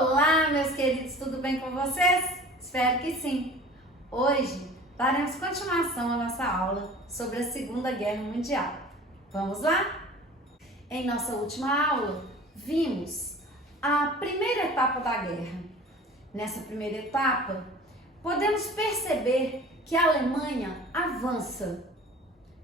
Olá, meus queridos, tudo bem com vocês? Espero que sim. Hoje daremos continuação à nossa aula sobre a Segunda Guerra Mundial. Vamos lá? Em nossa última aula, vimos a primeira etapa da guerra. Nessa primeira etapa, podemos perceber que a Alemanha avança.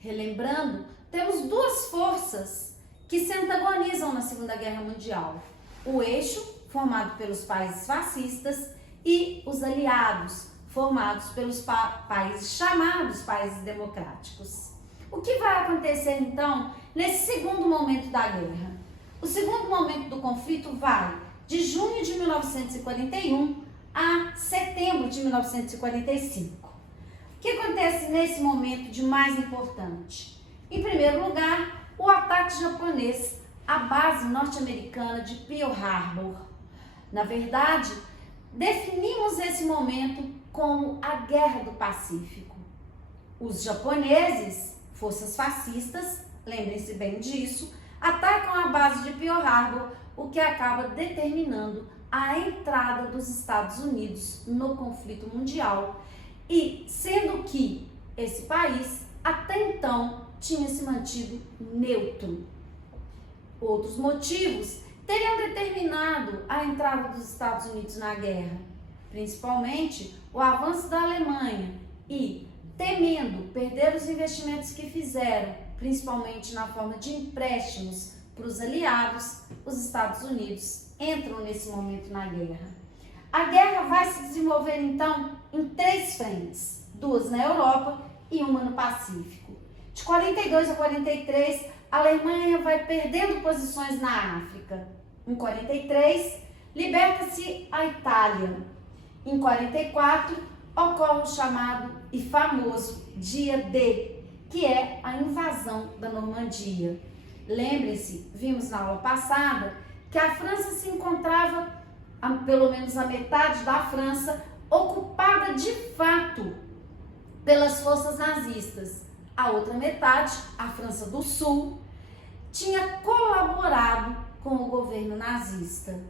Relembrando, temos duas forças que se antagonizam na Segunda Guerra Mundial. O eixo, formado pelos países fascistas, e os aliados, formados pelos países chamados países democráticos. O que vai acontecer então nesse segundo momento da guerra? O segundo momento do conflito vai de junho de 1941 a setembro de 1945. O que acontece nesse momento de mais importante? Em primeiro lugar, o ataque japonês à base norte-americana de Pearl Harbor. Na verdade, definimos esse momento como a Guerra do Pacífico. Os japoneses, forças fascistas, lembrem-se bem disso, atacam a base de Pearl Harbor, o que acaba determinando a entrada dos Estados Unidos no conflito mundial, e sendo que esse país até então tinha se mantido neutro. Outros motivos teriam determinado a entrada dos Estados Unidos na guerra, principalmente o avanço da Alemanha e, temendo perder os investimentos que fizeram, principalmente na forma de empréstimos para os aliados, os Estados Unidos entram nesse momento na guerra. A guerra vai se desenvolver então em três frentes, duas na Europa e uma no Pacífico. De 42 a 43, a Alemanha vai perdendo posições na África. Em 43, liberta-se a Itália. Em 44, ocorre o chamado e famoso Dia D, que é a invasão da Normandia. Lembre-se, vimos na aula passada, que a França se encontrava, pelo menos a metade da França, ocupada de fato pelas forças nazistas. A outra metade, a França do Sul, tinha colaborado com o governo nazista.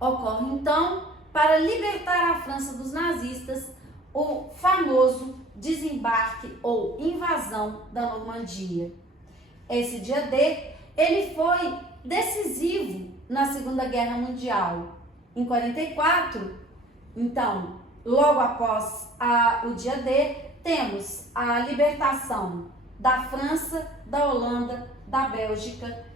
Ocorre então, para libertar a França dos nazistas, o famoso desembarque ou invasão da Normandia. Esse dia D, ele foi decisivo na Segunda Guerra Mundial. Em 44, então, logo após o dia D, temos a libertação da França, da Holanda, da Bélgica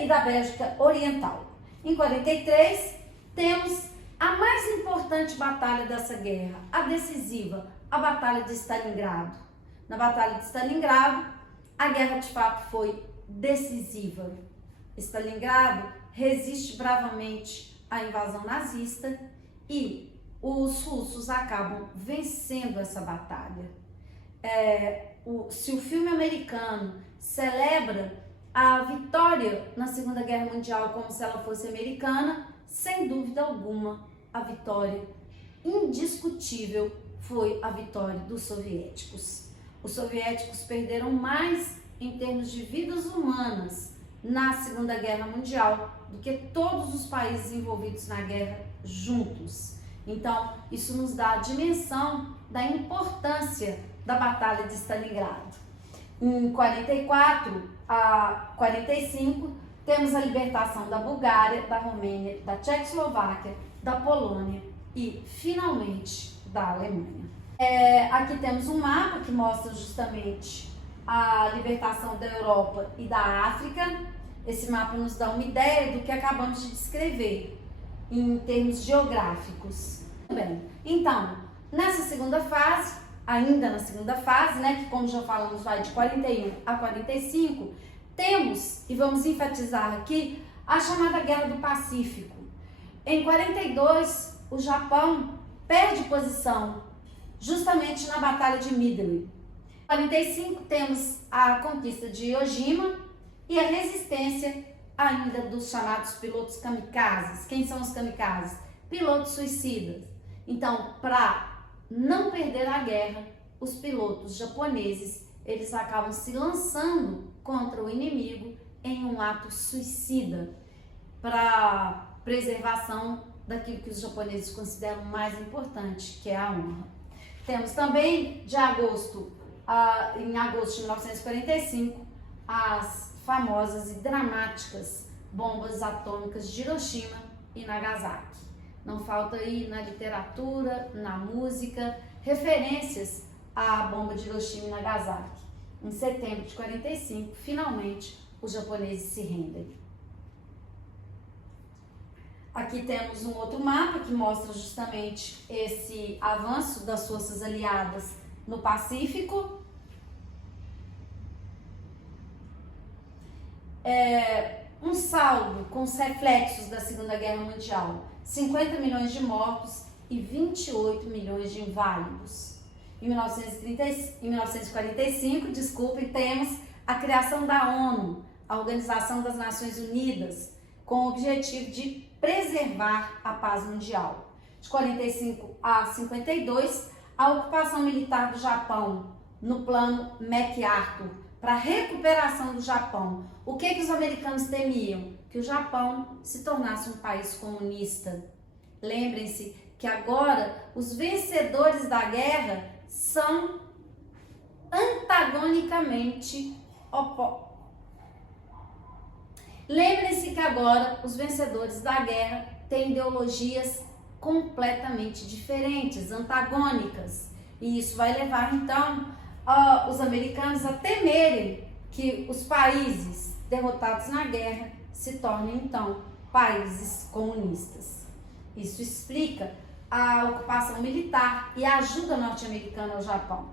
e da Bélgica Oriental. Em 43, temos a mais importante batalha dessa guerra, a decisiva, a Batalha de Stalingrado. Na Batalha de Stalingrado, a guerra de fato foi decisiva. Stalingrado resiste bravamente à invasão nazista e os russos acabam vencendo essa batalha. Se o filme americano celebra a vitória na Segunda Guerra Mundial como se ela fosse americana, sem dúvida alguma, a vitória indiscutível foi a vitória dos soviéticos. Os soviéticos perderam mais em termos de vidas humanas na Segunda Guerra Mundial do que todos os países envolvidos na guerra juntos. Então, isso nos dá a dimensão da importância da Batalha de Stalingrado. Em 44 a 45, temos a libertação da Bulgária, da Romênia, da Tchecoslováquia, da Polônia e, finalmente, da Alemanha. Aqui temos um mapa que mostra justamente a libertação da Europa e da África. Esse mapa nos dá uma ideia do que acabamos de descrever em termos geográficos. Bem, então, nessa segunda fase, ainda na segunda fase, né, que como já falamos vai de 41 a 45, temos, e vamos enfatizar aqui, a chamada Guerra do Pacífico. Em 42, o Japão perde posição justamente na Batalha de Midway. Em 45, temos a conquista de Iwo Jima e a resistência ainda dos chamados pilotos kamikazes. Quem são os kamikazes? Pilotos suicidas. Então, para não perder a guerra, os pilotos japoneses, eles acabam se lançando contra o inimigo em um ato suicida para preservação daquilo que os japoneses consideram mais importante, que é a honra. Temos também, em agosto de 1945, as famosas e dramáticas bombas atômicas de Hiroshima e Nagasaki. Não falta aí na literatura, na música, referências à bomba de Hiroshima e Nagasaki. Em setembro de 45, finalmente, os japoneses se rendem. Aqui temos um outro mapa que mostra justamente esse avanço das forças aliadas no Pacífico. Um saldo com os reflexos da Segunda Guerra Mundial: 50 milhões de mortos e 28 milhões de inválidos. Em 1945, temos a criação da ONU, a Organização das Nações Unidas, com o objetivo de preservar a paz mundial. De 45 a 52, a ocupação militar do Japão no plano MacArthur, para a recuperação do Japão. O que os americanos temiam? Que o Japão se tornasse um país comunista. Lembrem-se que agora os vencedores da guerra são antagonicamente opostos. Lembrem-se que agora os vencedores da guerra têm ideologias completamente diferentes, antagônicas. E isso vai levar, então, os americanos a temerem que os países derrotados na guerra se tornem, então, países comunistas. Isso explica a ocupação militar e a ajuda norte-americana ao Japão.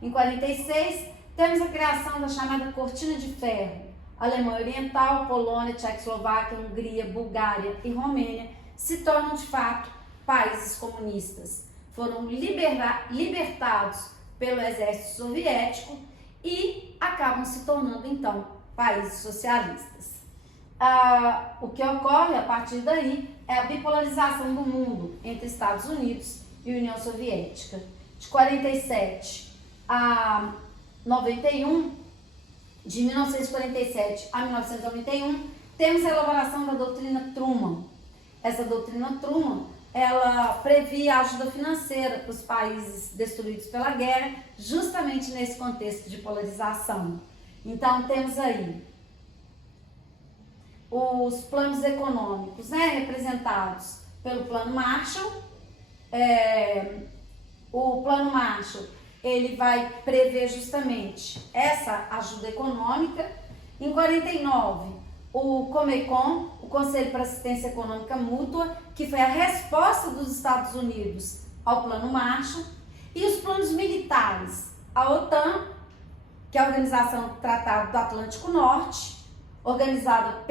Em 46, temos a criação da chamada Cortina de Ferro. Alemanha Oriental, Polônia, Tchecoslováquia, Hungria, Bulgária e Romênia se tornam, de fato, países comunistas. Foram libertados pelo exército soviético e acabam se tornando, então, países socialistas. O que ocorre a partir daí é a bipolarização do mundo entre Estados Unidos e União Soviética. De 47 a 91, de 1947 a 1991, temos a elaboração da doutrina Truman. Essa doutrina Truman, ela previa a ajuda financeira para os países destruídos pela guerra, justamente nesse contexto de polarização. Então, temos aí os planos econômicos, representados pelo Plano Marshall. O Plano Marshall, ele vai prever justamente essa ajuda econômica. Em 49, o Comecon, o Conselho para Assistência Econômica Mútua, que foi a resposta dos Estados Unidos ao Plano Marshall. E os planos militares, a OTAN, que é a Organização do Tratado do Atlântico Norte, organizada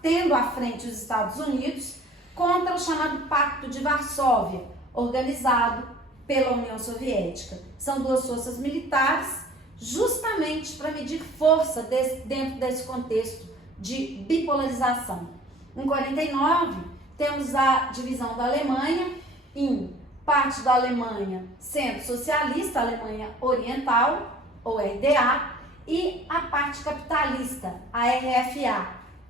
tendo à frente os Estados Unidos, contra o chamado Pacto de Varsóvia, organizado pela União Soviética. São duas forças militares, justamente para medir força dentro desse contexto de bipolarização. Em 49, temos a divisão da Alemanha em parte da Alemanha sendo socialista, a Alemanha Oriental, ou RDA, e a parte capitalista, a RFA,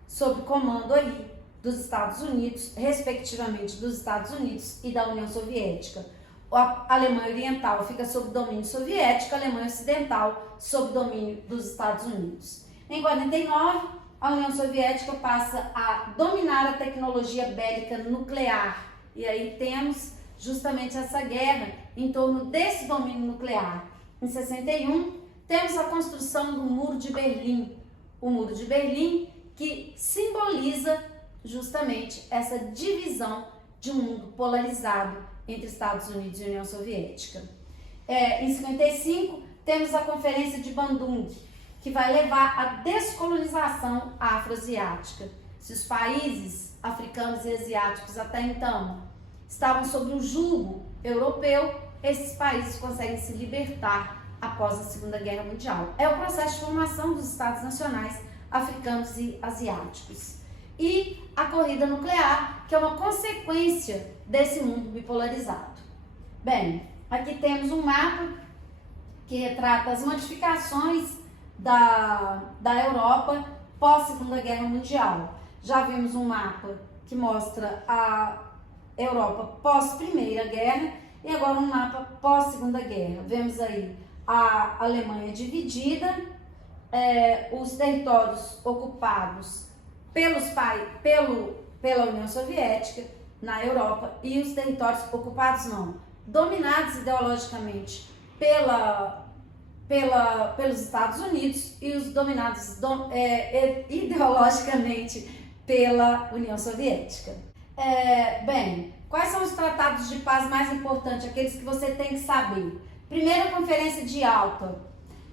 sob comando aí dos Estados Unidos, respectivamente dos Estados Unidos e da União Soviética. A Alemanha Oriental fica sob domínio soviético, a Alemanha Ocidental sob domínio dos Estados Unidos. Em 49, a União Soviética passa a dominar a tecnologia bélica nuclear. E aí temos justamente essa guerra em torno desse domínio nuclear. Em 61, temos a construção do Muro de Berlim. O Muro de Berlim, que simboliza justamente essa divisão de um mundo polarizado entre Estados Unidos e União Soviética. Em 55, temos a Conferência de Bandung, que vai levar à descolonização afroasiática. Se os países africanos e asiáticos até então estavam sob um jugo europeu, esses países conseguem se libertar após a Segunda Guerra Mundial. É o processo de formação dos Estados Nacionais africanos e asiáticos. E a corrida nuclear, que é uma consequência desse mundo bipolarizado. Bem, aqui temos um mapa que retrata as modificações da Europa pós-Segunda Guerra Mundial. Já vimos um mapa que mostra a Europa pós-Primeira Guerra e agora um mapa pós-Segunda Guerra. Vemos aí a Alemanha dividida, os territórios ocupados pela União Soviética na Europa e os territórios ocupados não, dominados ideologicamente pelos Estados Unidos e os dominados ideologicamente pela União Soviética. Bem, quais são os tratados de paz mais importantes, aqueles que você tem que saber? Primeira Conferência de Yalta.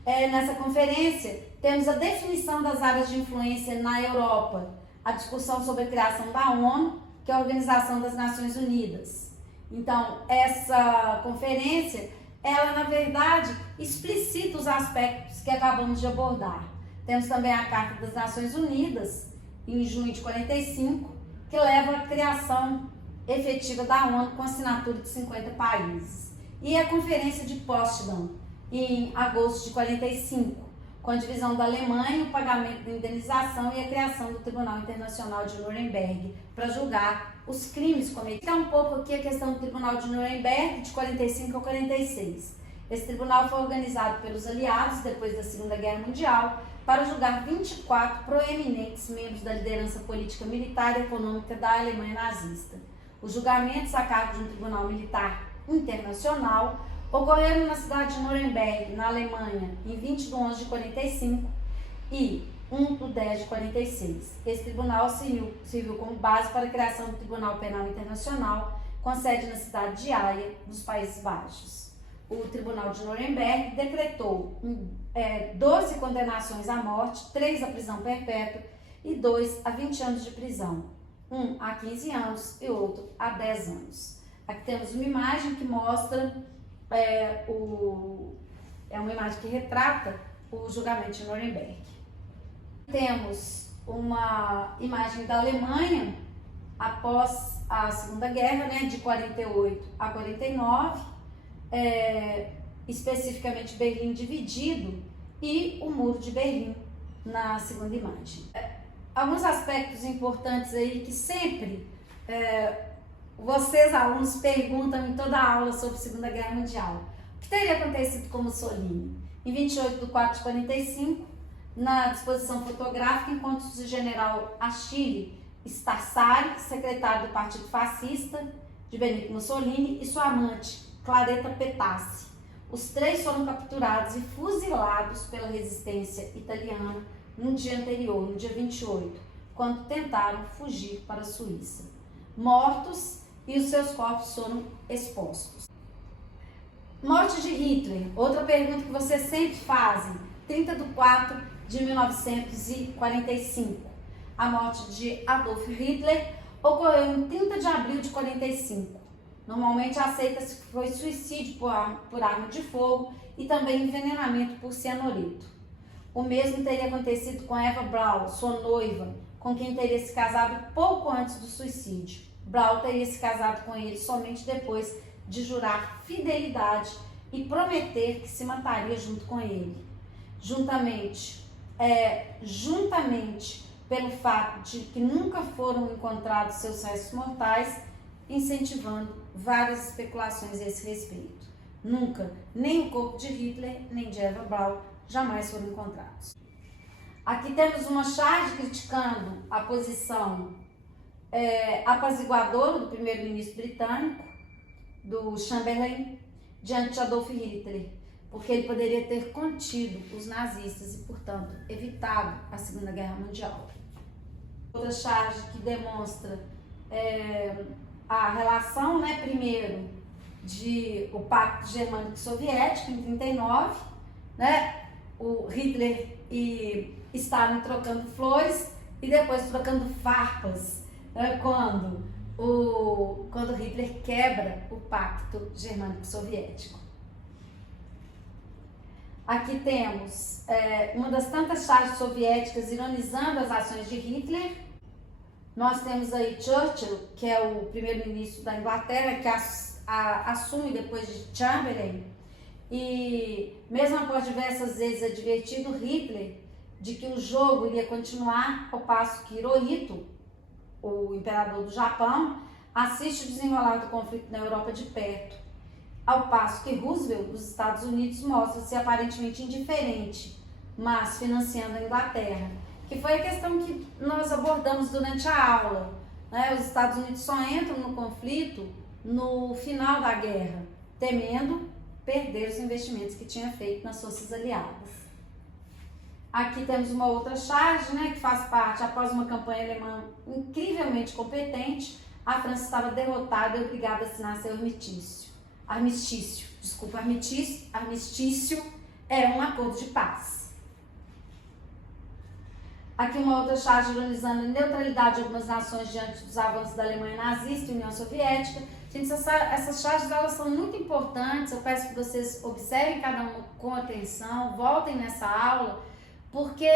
Nessa conferência, temos a definição das áreas de influência na Europa, a discussão sobre a criação da ONU, que é a Organização das Nações Unidas. Então, essa conferência, ela, na verdade, explicita os aspectos que acabamos de abordar. Temos também a Carta das Nações Unidas, em junho de 45, que leva à criação efetiva da ONU com assinatura de 50 países. E a Conferência de Potsdam, em agosto de 45, com a divisão da Alemanha, o pagamento da indenização e a criação do Tribunal Internacional de Nuremberg para julgar os crimes cometidos. Um pouco aqui a questão do Tribunal de Nuremberg, de 45 a 46. Esse tribunal foi organizado pelos aliados depois da Segunda Guerra Mundial para julgar 24 proeminentes membros da liderança política, militar e econômica da Alemanha nazista. Os julgamentos a cargo de um tribunal militar internacional ocorreram na cidade de Nuremberg, na Alemanha, em 20 de 11 de 45 e 1 de 10 de 46. Esse tribunal serviu como base para a criação do Tribunal Penal Internacional, com sede na cidade de Haia, dos Países Baixos. O Tribunal de Nuremberg decretou 12 condenações à morte, 3 à prisão perpétua e 2 a 20 anos de prisão, um a 15 anos e outro a 10 anos. Aqui temos uma imagem que mostra uma imagem que retrata o julgamento de Nuremberg. Temos uma imagem da Alemanha após a Segunda Guerra, de 48 a 49, especificamente Berlim dividido e o Muro de Berlim na segunda imagem. Alguns aspectos importantes aí que sempre vocês, alunos, perguntam em toda a aula sobre a Segunda Guerra Mundial. O que teria acontecido com Mussolini? Em 28 de 4 de 45, na disposição fotográfica, encontros do general Achille Stassari, secretário do Partido Fascista de Benito Mussolini, e sua amante, Claretta Petacci. Os 3 foram capturados e fuzilados pela resistência italiana no dia anterior, no dia 28, quando tentaram fugir para a Suíça. Mortos, e os seus corpos foram expostos. Morte de Hitler, outra pergunta que vocês sempre fazem, 30 de 4 de 1945. A morte de Adolf Hitler ocorreu em 30 de abril de 45. Normalmente aceita-se que foi suicídio por arma de fogo e também envenenamento por cianureto. O mesmo teria acontecido com Eva Braun, sua noiva, com quem teria se casado pouco antes do suicídio. Braun teria se casado com ele somente depois de jurar fidelidade e prometer que se mataria junto com ele. Juntamente pelo fato de que nunca foram encontrados seus restos mortais, incentivando várias especulações a esse respeito. Nunca, nem o corpo de Hitler, nem de Eva Braun jamais foram encontrados. Aqui temos uma charge criticando a posição apaziguadora do primeiro-ministro britânico, do Chamberlain, diante de Adolf Hitler, porque ele poderia ter contido os nazistas e, portanto, evitado a Segunda Guerra Mundial. Outra charge que demonstra a relação, primeiro, o Pacto Germânico Soviético, em 39, o Hitler e Stalin trocando flores e depois trocando farpas, quando Hitler quebra o Pacto Germânico Soviético. Aqui temos uma das tantas charges soviéticas ironizando as ações de Hitler. Nós temos aí Churchill, que é o primeiro-ministro da Inglaterra, que assume depois de Chamberlain, e mesmo após diversas vezes advertido Hitler de que o jogo iria continuar, ao passo que Hirohito, o imperador do Japão, assiste o desenrolar do conflito na Europa de perto, ao passo que Roosevelt, dos Estados Unidos, mostra-se aparentemente indiferente, mas financiando a Inglaterra, que foi a questão que nós abordamos durante a aula, né? Os Estados Unidos só entram no conflito no final da guerra, temendo perder os investimentos que tinha feito nas forças aliadas. Aqui temos uma outra charge, né, que faz parte, após uma campanha alemã incrivelmente competente, a França estava derrotada e obrigada a assinar seu armistício. Armistício é um acordo de paz. Aqui uma outra charge ironizando a neutralidade de algumas nações diante dos avanços da Alemanha nazista e União Soviética. Gente, essas charges elas são muito importantes, eu peço que vocês observem cada uma com atenção, voltem nessa aula, porque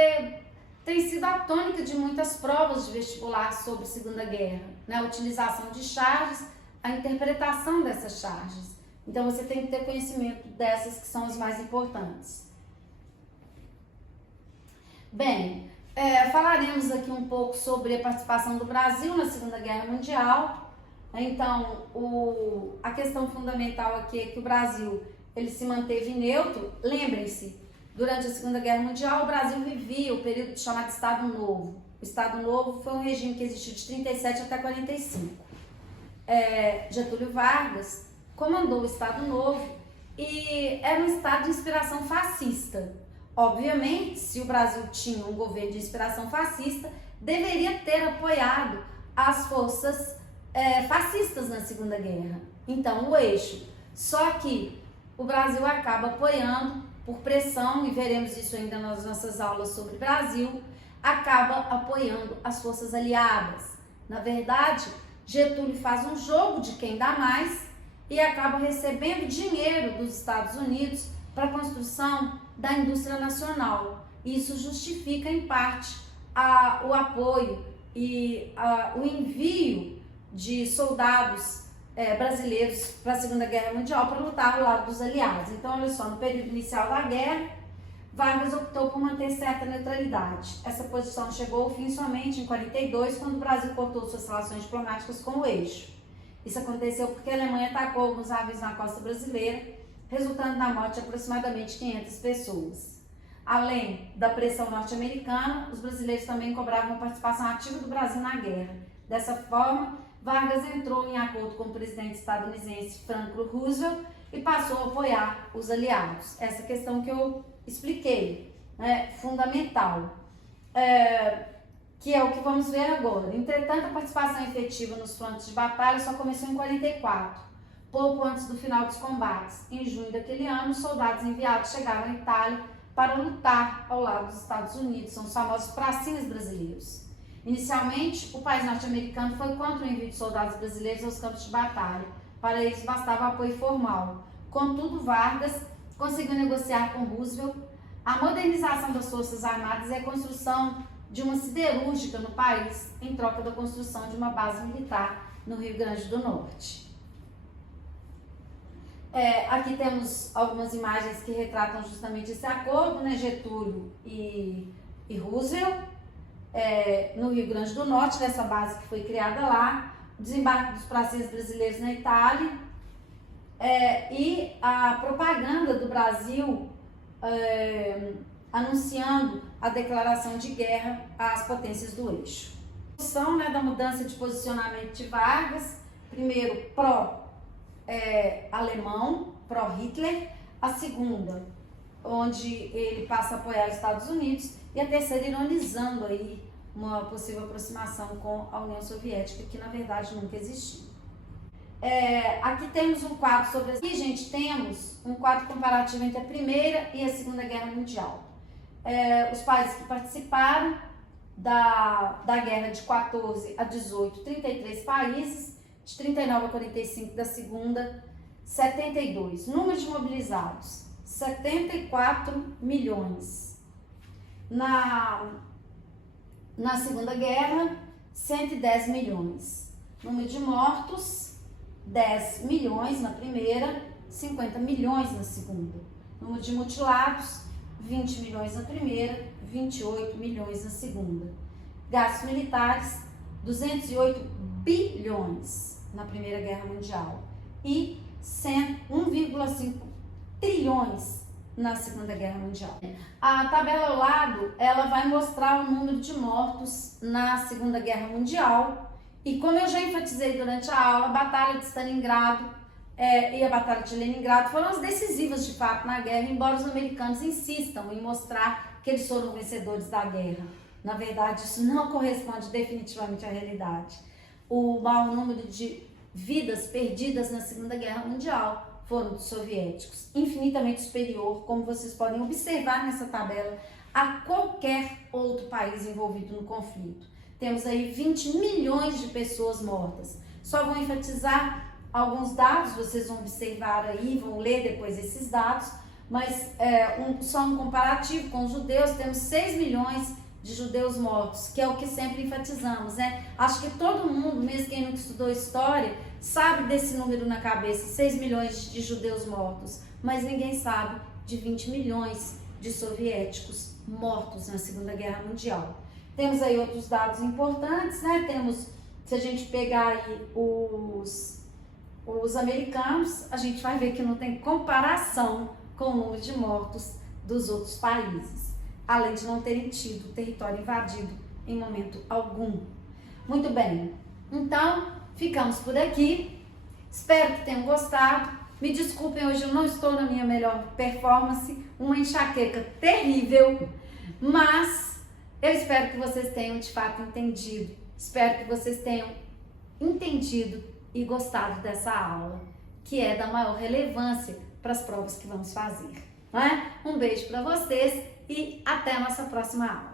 tem sido a tônica de muitas provas de vestibular sobre Segunda Guerra, né? A utilização de charges, a interpretação dessas charges. Então você tem que ter conhecimento dessas que são as mais importantes. Bem, falaremos aqui um pouco sobre a participação do Brasil na Segunda Guerra Mundial. Então, a questão fundamental aqui é que o Brasil ele se manteve neutro. Lembrem-se, durante a Segunda Guerra Mundial, o Brasil vivia o período chamado Estado Novo. O Estado Novo foi um regime que existiu de 37 até 45. Getúlio Vargas comandou o Estado Novo e era um estado de inspiração fascista. Obviamente, se o Brasil tinha um governo de inspiração fascista, deveria ter apoiado as forças fascistas na Segunda Guerra. Então, o eixo. Só que o Brasil acaba apoiando por pressão, e veremos isso ainda nas nossas aulas sobre Brasil, acaba apoiando as forças aliadas. Na verdade, Getúlio faz um jogo de quem dá mais e acaba recebendo dinheiro dos Estados Unidos para a construção da indústria nacional. Isso justifica, em parte, o apoio e o envio de soldados brasileiros para a Segunda Guerra Mundial para lutar ao lado dos aliados. Então, olha só, no período inicial da guerra, Vargas optou por manter certa neutralidade. Essa posição chegou ao fim somente em 42, quando o Brasil cortou suas relações diplomáticas com o eixo. Isso aconteceu porque a Alemanha atacou alguns navios na costa brasileira, resultando na morte de aproximadamente 500 pessoas. Além da pressão norte-americana, os brasileiros também cobravam uma participação ativa do Brasil na guerra. Dessa forma, Vargas entrou em acordo com o presidente estadunidense Franklin Roosevelt e passou a apoiar os aliados. Essa questão que eu expliquei, né, fundamental, que é o que vamos ver agora. Entretanto, a participação efetiva nos frontes de batalha só começou em 44, pouco antes do final dos combates. Em junho daquele ano, os soldados enviados chegaram à Itália para lutar ao lado dos Estados Unidos, são os famosos pracinhas brasileiros. Inicialmente, o país norte-americano foi contra o envio de soldados brasileiros aos campos de batalha. Para eles bastava apoio formal. Contudo, Vargas conseguiu negociar com Roosevelt a modernização das forças armadas e a construção de uma siderúrgica no país, em troca da construção de uma base militar no Rio Grande do Norte. Aqui temos algumas imagens que retratam justamente esse acordo, né? Getúlio e Roosevelt, no Rio Grande do Norte, nessa base que foi criada lá, o desembarque dos pracinhas brasileiros na Itália, e a propaganda do Brasil anunciando a declaração de guerra às potências do eixo. A discussão, né, da mudança de posicionamento de Vargas, primeiro pró-alemão, pró-Hitler, a segunda, onde ele passa a apoiar os Estados Unidos, e a terceira ironizando aí uma possível aproximação com a União Soviética, que na verdade nunca existiu. Aqui temos um quadro sobre... Aqui, gente, temos um quadro comparativo entre a Primeira e a Segunda Guerra Mundial. Os países que participaram da guerra de 14 a 18, 33 países, de 39 a 45 da Segunda, 72. Número de mobilizados, 74 milhões. Na Segunda Guerra, 110 milhões. Número de mortos, 10 milhões na Primeira, 50 milhões na Segunda. Número de mutilados, 20 milhões na Primeira, 28 milhões na Segunda. Gastos militares, 208 bilhões na Primeira Guerra Mundial e 1,5 trilhões na Segunda Guerra Mundial. A tabela ao lado, ela vai mostrar o número de mortos na Segunda Guerra Mundial e, como eu já enfatizei durante a aula, a Batalha de Stalingrado e a Batalha de Leningrado foram as decisivas de fato na guerra, embora os americanos insistam em mostrar que eles foram vencedores da guerra. Na verdade, isso não corresponde definitivamente à realidade. O maior número de vidas perdidas na Segunda Guerra Mundial foram dos soviéticos, infinitamente superior, como vocês podem observar nessa tabela, a qualquer outro país envolvido no conflito. Temos aí 20 milhões de pessoas mortas. Só vou enfatizar alguns dados, vocês vão observar aí, vão ler depois esses dados, mas só um comparativo com os judeus, temos 6 milhões de judeus mortos, que é o que sempre enfatizamos, né? Acho que todo mundo, mesmo quem nunca estudou história, sabe desse número na cabeça, 6 milhões de judeus mortos, mas ninguém sabe de 20 milhões de soviéticos mortos na Segunda Guerra Mundial. Temos aí outros dados importantes, né? Temos, se a gente pegar aí os americanos, a gente vai ver que não tem comparação com o número de mortos dos outros países, além de não terem tido território invadido em momento algum. Muito bem, então ficamos por aqui, espero que tenham gostado. Me desculpem, hoje eu não estou na minha melhor performance, uma enxaqueca terrível, mas eu espero que vocês tenham de fato entendido, espero que vocês tenham entendido e gostado dessa aula, que é da maior relevância para as provas que vamos fazer, não é? Um beijo para vocês e até a nossa próxima aula.